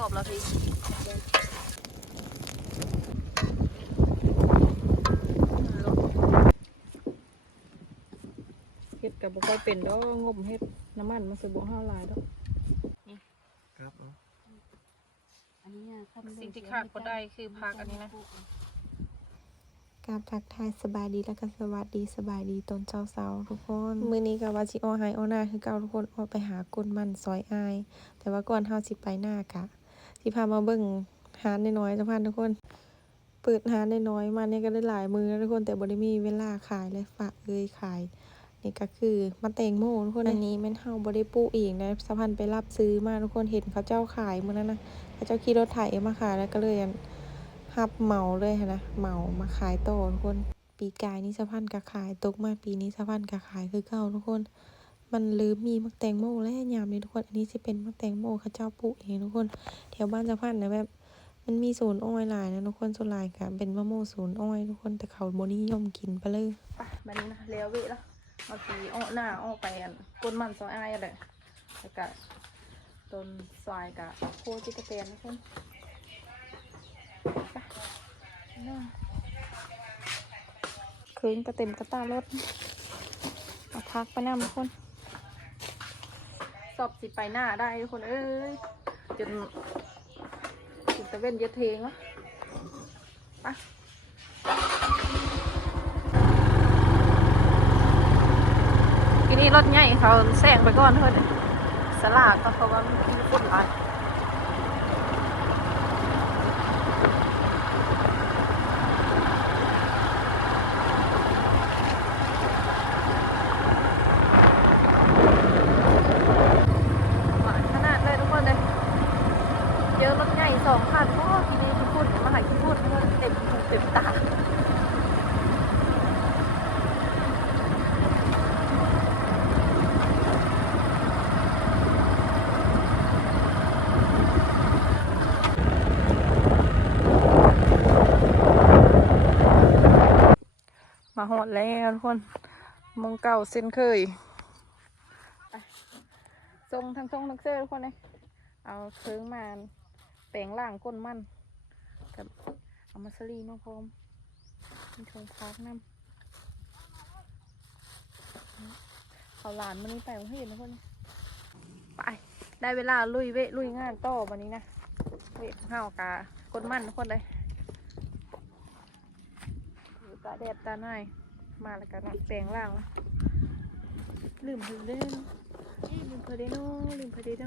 กรอบแล้วพี่เฮ็ดกับบ่ค่อยเป็นดอกงมเฮ็ดน้ำมันมันสิบ่ห้าหลายดอกครับเอาอันนี้อะทำสิ่งที่ขาดบ่ได้คือผักอันนี้นะกราบทักทายสบายดีแล้วก็สวัสดีสบายดีตอนเช้าเช้าๆทุกคนมื้อนี้ก็ว่าสิออไฮออหน้าคือเก่าทุกคนออกไปหากลมันซอยอาย แต่ว่าก่อนเฮาสิไปหน้ากะ สิพามาเบิ่งหาดน้อยๆทุกท่านทุกคน เปิดหาดน้อยๆมาเนี่ยก็ได้หลายมือแล้วทุกคนแต่บ่ได้มีเวลาขายเลยฝากเอ้ยขาย นี่ก็คือมะแตงโมทุกคนอันนี้แม่นเฮาบ่ได้ปลูกเองนะสะพันไปรับซื้อมาทุกคนเห็นเขาเจ้าขายมื้อนั้นนะเขาเจ้าขี่รถไถมาขายแล้วก็เลยอันหับเหมาเลยนนะเหมามาขายต่อทุกคน ปีกายนี่สะพันก็ขายตกมาปีนี้สะพันก็ขายคือเก่าทุกคน มันลืมมีมักแตงโมและยามนี้ทุกคน อันนี้จะเป็นมักแตงโมเขาเจ้าปลูกเองทุกคน แถวบ้านสะพันนะแบบมันมีศูนย์อ้อยหลายนะทุกคนส่วนหลายก็เป็นมะโมศูนย์อ้อยทุกคนแต่เขาบ่นิยมกินไปเลยไปบัดนี้นะแล้วเวะแล้วเอาสีอ้อหน้าอ้อไปอันก้นมันซอยอ้ายอะไรแล้วก็ต้นซอยกับโคจิกะเตียนทุกคนคืนกระเต็มกระตารถเอาพักไปน้ำทุกคน สอบสิไปหน้าได้ทุกคนเอ้ยจนจนตะเว้นเยอะเทงวะปะทีนี้รถใหญ่เขาแซงไปก่อนเถอะสลากก็เพราะว่ามีคนหลายหวานขนาดเลยทุกคนเลย เจ อรถใหญ่สองคันก็ทีนี้ทุกคนมาหาทุกคนทุกคนเต็มหูเต็มตามาหอดแล้วทุกคนมงเก่าเส้นเคยทรงทั้งทรงทั้งเสื้อทุกคนเลยเอาเคิงมา แปลงล่างก้นมันกับเอามาสลีมาพร้อมมีทงพักน้ำเขาหลานมันนี้ไปของเห็นทุกคนไปได้เวลาลุยเวลุยงานต่อวันนี้นะเวะห้าวกาก้นมันทุกคนเลยตาแดดตาหน่อยมาแล้วกันแปลงร่างลืมเพอเด่นลืมเพอเดโนลืมเพอเดโน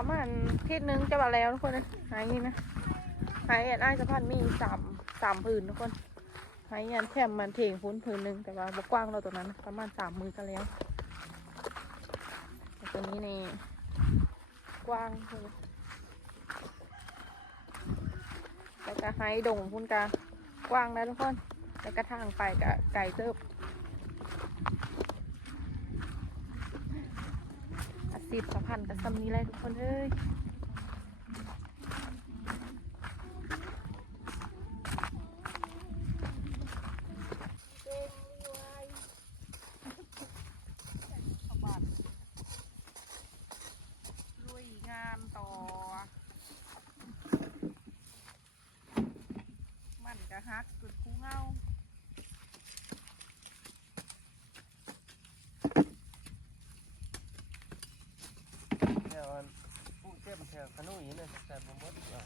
ประมาณทิศนึงจะมาแล้วทุกคนนะหายนี่นะหายแอนไอ้สะพานมีสามสามผืนทุกคนหายแอนแค่มันเถงพุ้นผืนหนึ่งแต่ว่าบกว้างเราตัวนั้น ประมาณสามมือกันแล้วแต่ตัวนี้นี่กว้างเลยแล้วก็ให้ดงพุ่นกากว้างนะทุกคน แล้วก็ทางไปกับไก่เติบอา สิบสะพันกับซัมนี้เลยทุกคนเฮ้ยลุยงานต่อ มันก็ฮักเกิดคูเงา แถวอันผู้เจ็บ แถวขนุยเนี่ยแต่ผมว่าดีกว่า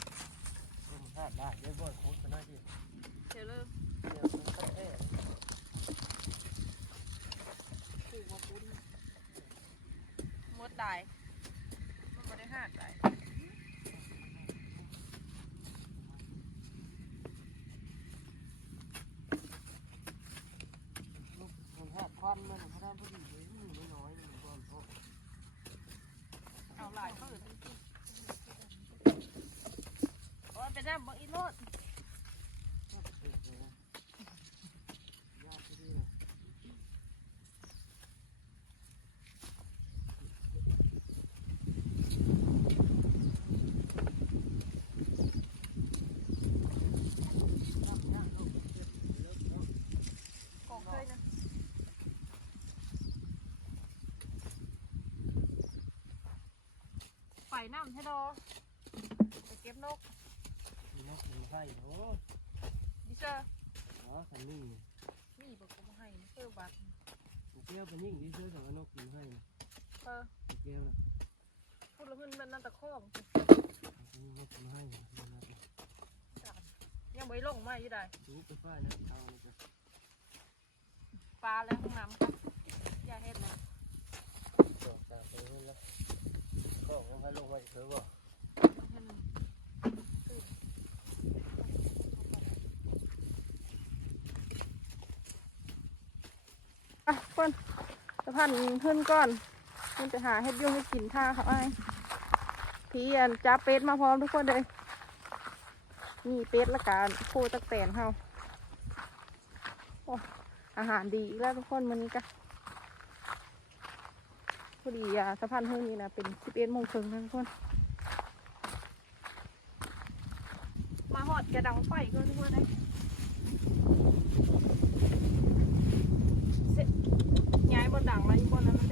รุมหาดได้เยอะบ่อยคุ้นกันหน้าที่เดี๋ยวเริ่มเดี๋ยวมันก็แอ่ผูกมาปุ้นมดตายมันไม่ได้หาดตาย ลูกมันหาดควันมันเขาได้พอดีเลยนี่น้อยๆมันก่อนเพราะ เอาหลายเขาอื่นจริงๆโอ้ยเป็นน้ำบักอีโนด ชอบเผ็ดเลยนะยากที่ดีเลย กองเคยนะ น้ำให้ดอไปเก็บนกมีนกกินไข่โอ้ดิเซอร์อ๋อคันนี้นี่บอกกูมาให้เพื่อบัตรเกี้ยวเป็นยิ่งดีเสื้อกับนกกินไข่เออเกี้ยวพูดแล้วมันมันนั่นตะข้องนี่นกกินไข่ยังไม่ลงมาอยู่ได้ดูไปฟ้านะเอาเลยจ้ะปลาแล้วห้องน้ำครับอย่าเฮ็ดนะจอดตามไปเลยละ ก็คงให้ลงมาอีกเถอะบ่ให้มันอะคนจะพันขึ้นก่อนมันจะหาเฮ็ดยุ่งให้กินท่าเขาไอ้พี่อันจับเป็ดมาพร้อมทุกคนเลยนี่เป็ดละกันโคตะแปนเฮาโอ้อาหารดีอีกแล้วทุกคนมื้อนี้กะ พอดีอะสะพานเท่านี้นะเป็นสิบเอ็ดโมงครึ่งนะทุกคน มาหอดกระดังไฟก็ทุกคนเลยเสร็จย้ายบนดังแล้วอีกบนนั้น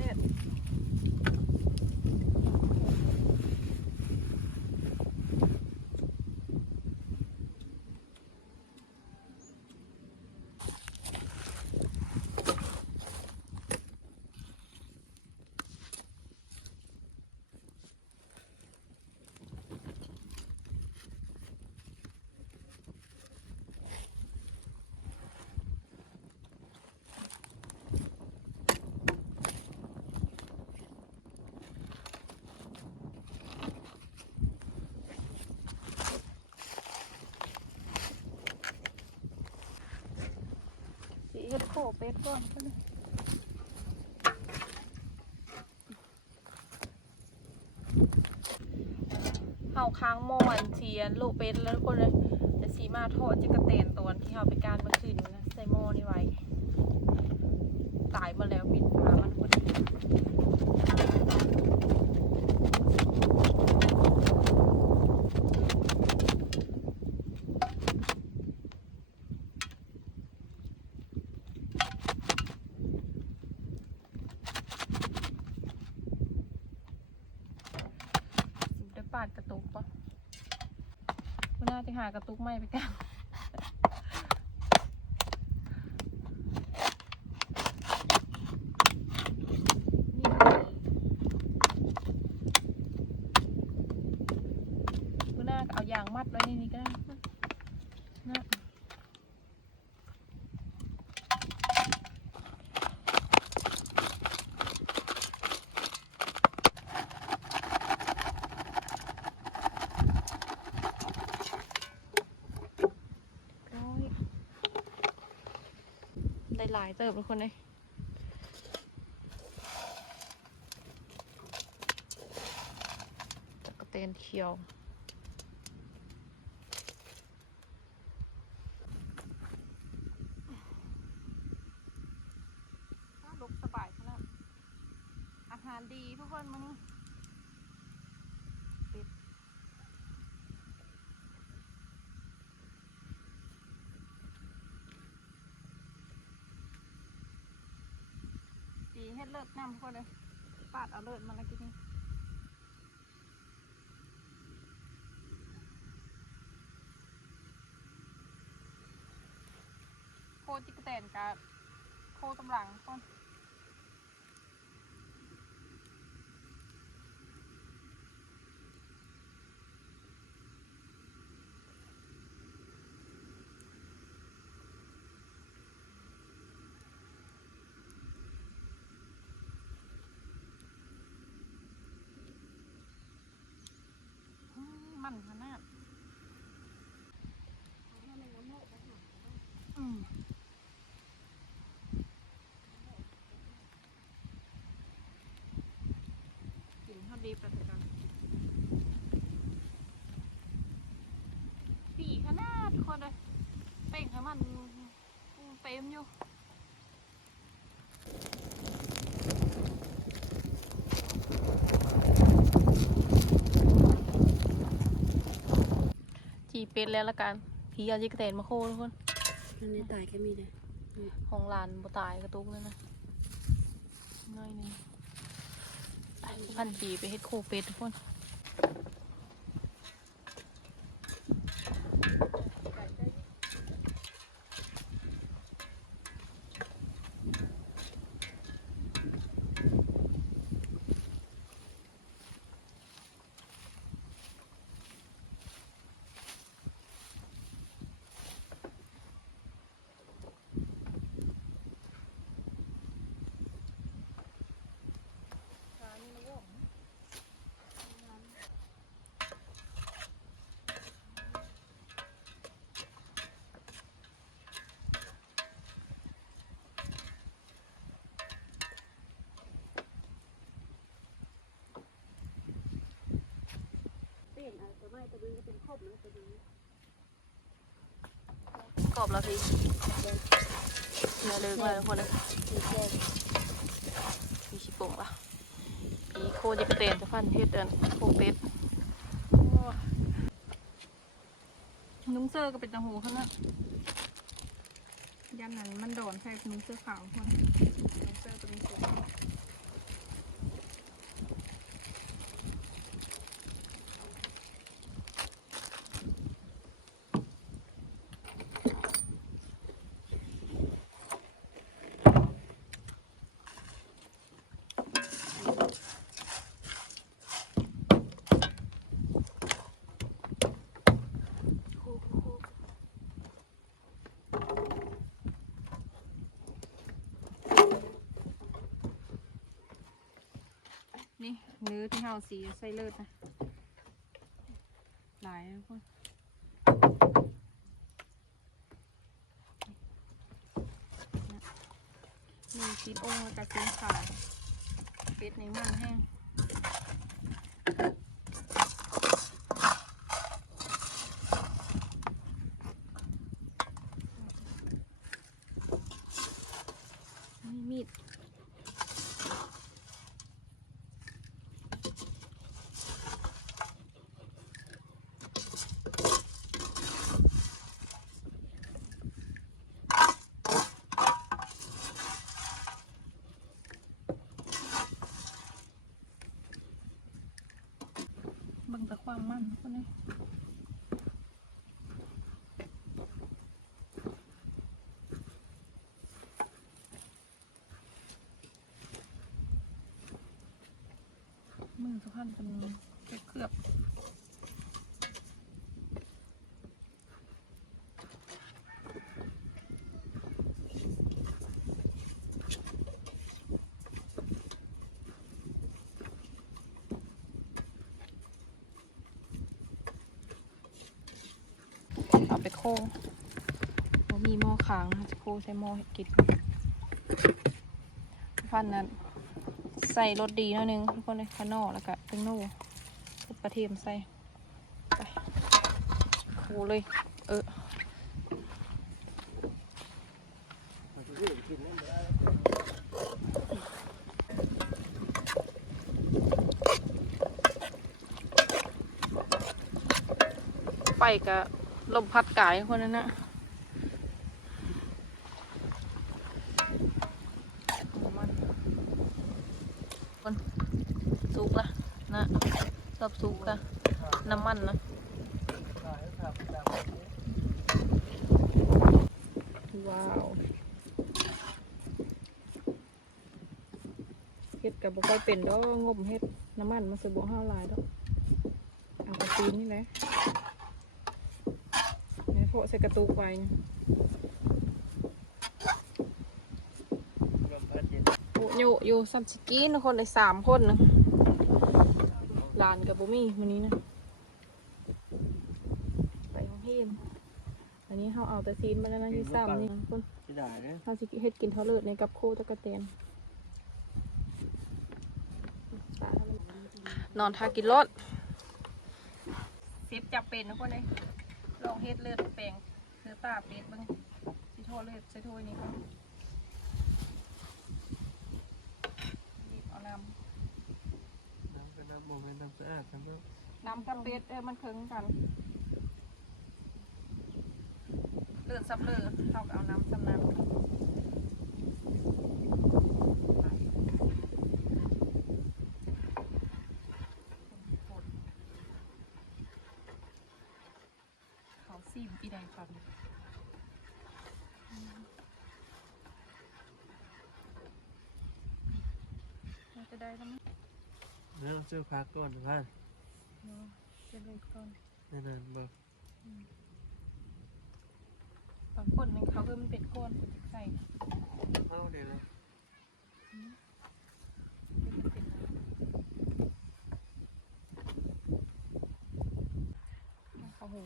มัน เด็ดสีเฮ็ดโคเป็ดก่อนก็เลยเฮาค้างมอนเทียนลูกเป็ดแล้วทุกคนเลยจะสีมาโทษจิกระเตนตัวที่เฮาไปการเมื่อคืนนะใส่หม้อนี่ไว้ ตายมาแล้วปิดฝามันพอดีสิได้ปาดกระตุกปะคุณน่าจะ หากระตุกไม่ไปกันคุณน่าก็เอายางมัดไว้ในนี้ก็ได้นะร้อยได้ หลายเติบทุกคนเลยตะกะเตนเขียว น่าลุกสบายขนาดอาหารดีทุกคนมานี่ปิด ดีเฮ็ดเลิศน้ำพวกคเลยปาดเอาเลิศมาแล้วกินนี่โคจิกแตนกับโคตำลังคน อืมมันขนาดอืมกินเท่าดีไปเลยกันปีขนาดคนเลยเป่งให้มันเต็มอยู่ เป็ดแล้วละกันพี่เอาจิกระเตนมาโคทุกคนมันในตายแค่มีเลยของหลานบ่ตายกระตุกเลยนะน้อยหนึงไปพันจีไปเฮ็ดโคเป็ดทุกคน นเอาต่ว่าตะบือก็เป็นครบนะตะบือกรอบแล้วพี่เนื้อเลือกเลยทุกคนเลยสีแดงมีชิปงปะมีโคจิกเตนจะฟันเฮ็ดเดินโคเป็ดนุ่งเสื้อก็เป็นตะหูเขางนะยันนั้นมันโดนใส่นุ่งเสื้อขาวคนนุ่งเสื้อตัวนี้สวย นี่เนื้ อที่เฮาสีใส่เลือดนะหลายนะพวกมีชีสองค์แล้วกับชีขาวเป็ดในมันแห้ง แต่ความมันคนนี้มือสุพรรณเป็นเกือบเอาไปโค้งบ่ มีหม้อค้างนะจะโค้งใช้หม้อเห็ดกินพันนั้นใส่รสดีหนิดนึงทุกคนเลยขานอกแล้วก็ตึงโน่ทุบกระเทียมใส่ไปโอ้เลย เออได้ไปกับลมพัดกายคนนั้นนะมันคนสุกละนะชอบสุกอะ น้ำมันนะว้าวเฮ็ดกับบุค่อยเป็นดอกงมเฮ็ดน้ำมันมันสบวห้าลายดอกเอากระตีนนี่แหละในโพใส่กระตุกไว้นะลมพัดเย็นโอ้โยอยู่ซัมสกีนคนในสามคนนะลานกับบุมี่วันนี้นะ นอันนี้เขาเอาแต่ซีนมาแล้วนะที่ซ้ำนี่คนที่ได้เนี่ยเขาสิเฮ็ดกินเท่าเลิศในกับโคตะกะเตนนอนทากินรถเซฟจับเป็นนะคนเลยลองเฮ็ดเลือดแปลงเนื้อตาเป็ดเบ้างสิโทษเลือดใส่ถ้วยนี้ก่อนรีบเอาน้น้ำก็น้ำโมเมนต์น้ำสะอาดทั้งนั้นำน้ำกับเป็ดเออมันเคิงกัน เลือด ซับเลือเท่ากับเอาน้ำซับน้ำเขาซีมปีใดฟันเราจะได้แล้วมั้ยแล้วเราซื้อพักก่อนท่านเนาะจะเลยก่อนนั่นนั่นบอก บางคนเนี่ยเขาคือมันเป็นก้อนใส่เอาเดี๋ยวนะเป็นมันเป็นเขาหู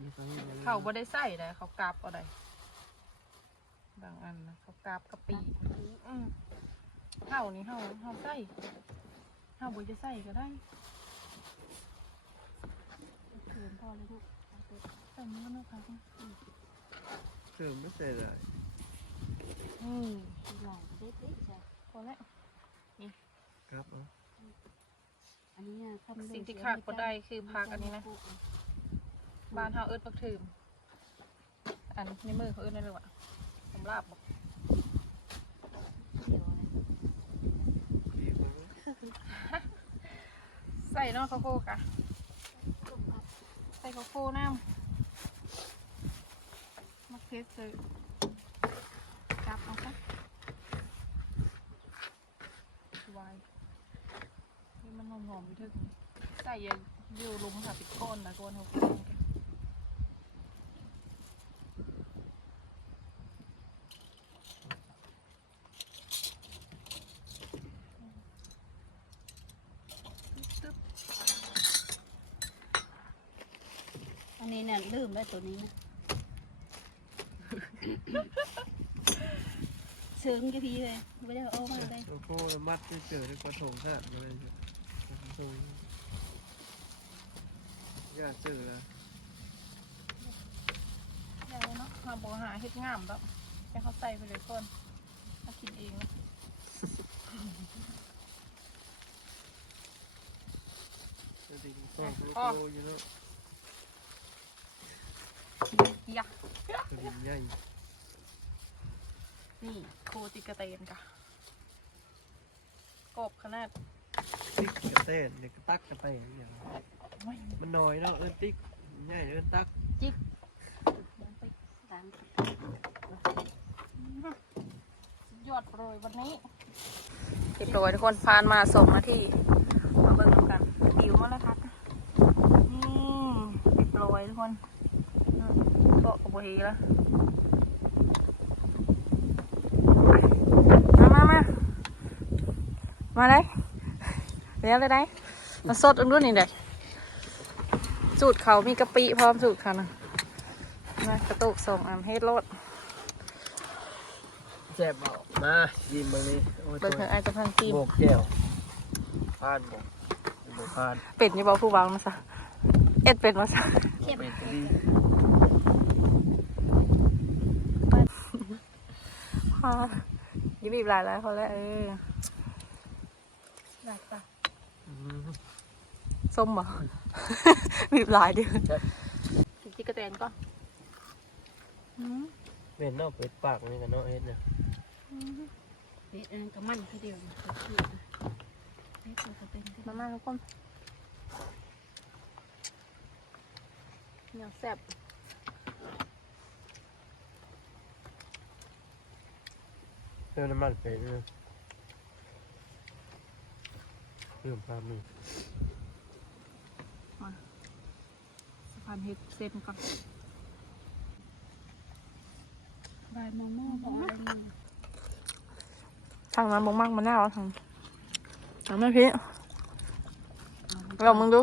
นี่เขาให้มาเขาบ่ได้ใส่เลยเขากราบเอาได้บางอันนะเขากราบกะปิอืมเห่านี่เห่าเห่าใส่เห่าบ่จะใส่ก็ได้พอเลยเนาะเอาไปใส่นี้ก็ไม่ค่ะ เติมไม่ใส่เลยอืมหลองเด็ดเด็ดจ้ะพอแล้วครับเอาอันนี้อะคำเรื่องสิ่งที่ขาดก็ได้คือพักอันนี้นะ บ้านเฮาเอิ้นปักถืมอันในมือเขาเอิ้นนั่นเลยว่ะสำลาบบอกเดี๋ยวนะดีกว่าใส่เนอกข้าวโพดกะใส่ข้าวโพดน้ำมะ เขือเทศจับเอาซะไวายนี่มันหอมๆไปถึงใส่ยอะอยู่ลุมค่ะปิดก้อนนะก้นเขาอันตึ๊บอันนี้เนี่ยลืมได้ตัวนี้นะ เชิงกี่ทีเลยไม่ได้เอามาเลยโลโก้มัดที่เจอในกระถงห้ามาเลยกระถงยากเจอแล้วอย่าเลยเนาะหาบัวหาเฮ็ดงามแล้วให้เขาใส่ไปเลยก่อนมากินเองนะจริงๆก็โลโก้อยู่เนาะยักกระดิ่งใหญ่ นี่โคติกระเตนกะกบขนาดติ๊กกระเต้นเด็กกระตักกระเต้นอย่างโอ้ยมันน้อยเนาะเอิ้นติ๊กใหญ่เอิ้นตักล้างสุดยอดเลยวันนี้เรียบร้อยทุกคนผ่านมาสองนาทีมาเบิ่งนำกันหิวมาแล้วครับนี่เรียบร้อยทุกคนเกาะกับบัวฮีแล้วมามามา มาเลยเดี๋ยวเลยได้มาสดอันนู้นนี่เด็กสูตรเขามีกะปิพร้อมสูตรเขานะมากระตุกส่งอันเฮ็ดโลดแซ่บเบามายิ้มมาเลยโอ้ยเบิ่งเถอะไอ้จะพังซีมโบกแก้วพานบอกโบกพานเป็ดนี่บอกผู้วางมาซะเอ็ดเป็ดมาซะเข้มเป็นดีพาอย่าบีบหลายหลายคนแล้วเออ ได้ปะอืมส้มเหรอบีบหลายเดียวจิกกระแตนก็อืมเป็นเนาะเป็ดปากนี่กันเนาะเฮ็ดเนี่ยเด็ดอันนั้นก็มันทีเดียวนะคือเด็ดตัวก็เป็นที่มามาทุกคนเนี่ยแซ่บเติมน้ำมันเป็ดเนี่ย เพิ่มความมีสะพานเฮ็ดเส้นก่อนใบมองมองของอะไรนี่ทางนั้นบงมากมันน่าวะทางทางแม่พี่ลองมึงดู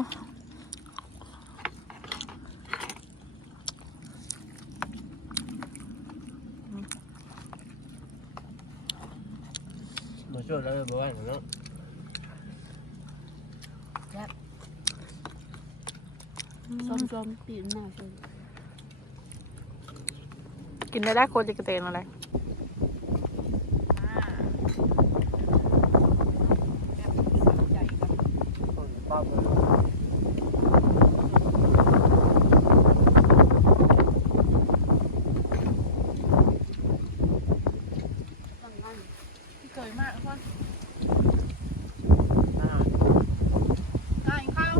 มาช่วยแล้วบ่ว่าเนาะ ส้มปีนหน้าชนกินได้ได้โคจิกกระเตนอะไร ต้นปั๊บ ต้องนั่น เกยมากทุกคน อ่า อ่าอีกข้าว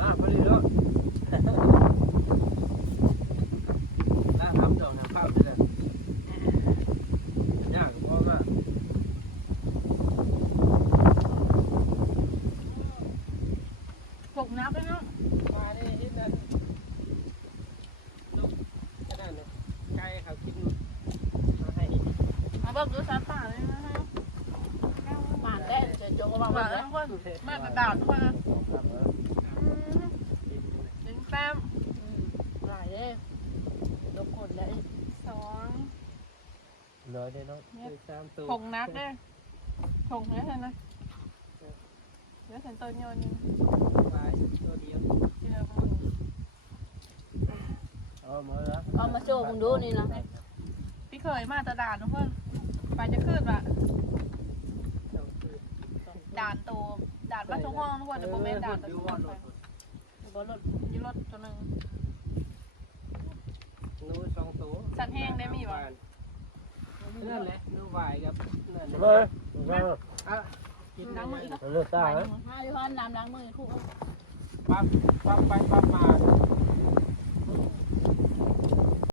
อ่าพอดีแล้วน่าทำจองทำข้าวนี่แหละยากเพราะว่า ปลุกน้ำไปเนาะ มาได้เฮ็ดนั่นลูกขนาดนี้ไก่เขากินมาให้ มาเบิกดูสารป่าเลยนะฮะ หมาได้จะโจกว่า มามาแล้วทุกคนมากระดาษทุกคนนะหนึ่งแต้มหลายเลยลบคนเลยสองน้อยได้เนาะได้สามตัวผงนักเด้ผงนี้ใช่ไหมผงดี๋ยวเห็นตัวโยนนี่ไปตัวเดียวที่เราพูดเอาหมดแล้วเอามาโชว์ผมดูนี่นะพี่เคยมาแตะด่านทุกคนไปจะขึ้นว่ะ ด่านโตด่านบ้านชงห้องทุกคนจะโมเมนด่านแต่ทุกคนไปบนรถอยี่รถตัวหนึ่งนูสองตัวสันแห้งได้มีบ่นั่นแหละนูวายกับนั่นเฮ้ยเฮ้ยอะกินล้างมืออีกแล้วเลือกตาไปไหมหนึ่งมาดิพ่อน้ำล้างมือคู่ปั๊บปั๊บไปปั๊บมา